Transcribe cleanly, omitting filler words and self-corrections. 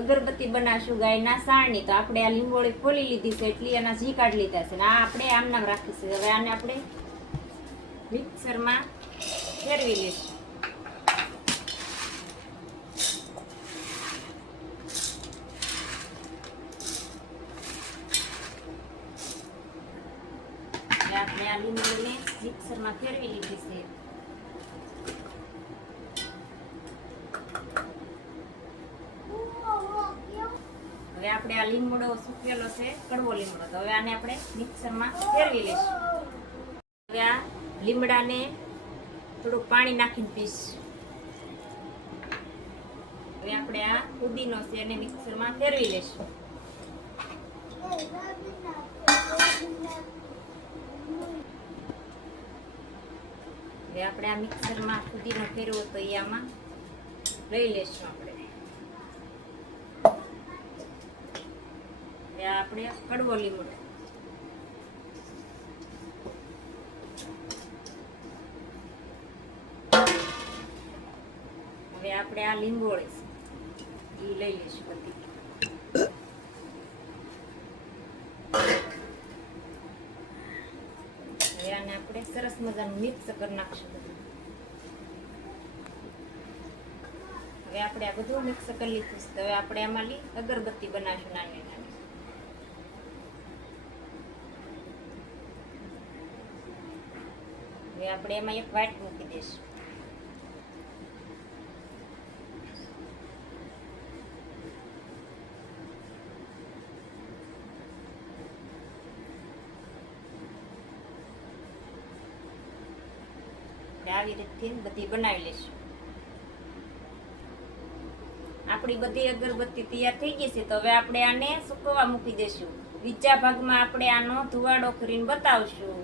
અગરબત્તી બનાવશું ગાયના સાણની. તો આપણે આ લીંબોળી ખોલી લીધી છે એટલે એના જી કાઢી લીધા છે ને આ આપણે આમ નામ રાખીશું. હવે આને આપણે મિક્સરમાં ફેરવી લઈશું. આપણે આ લીંબોળીને મિક્સરમાં ફેરવી લીધી છે. હવે આપણે આ લીમડો સૂકેલો છે, કડવો લીમડો. તો હવે આને આપણે મિક્સરમાં ફેરવી લઈશું. હવે આ લીમડાને થોડુંક પાણી નાખીને પીસશું. હવે આપણે આ પુદીનો છે એને મિક્સરમાં ફેરવી લઈશું. હવે આપણે આ મિક્સરમાં પુદીનો ફેરવો તો એ આમાં લઈ લઈશું આપણે. આપણે કડવો લીમડો. હવે આપણે આ લીંબોળી એ લઈ લઈશું બધી. હવે આને આપણે સરસ મજાનું મિક્સ કરી નાખશું બધું. હવે આપણે આ બધું મિક્સ કરી લીધું છે. હવે આપણે આમાં અગરબત્તી બનાવીશું નાની નાની. હવે આપણે એમાં એક વાટ મૂકી દઈશું. આવી રીતથી બધી બનાવી લઈશું. આપણી બધી અગરબત્તી તૈયાર થઈ ગઈ છે. તો હવે આપણે આને સુકવવા મૂકી દઈશું. બીજા ભાગમાં આપણે આનો ધુવાડો કરીને બતાવશું.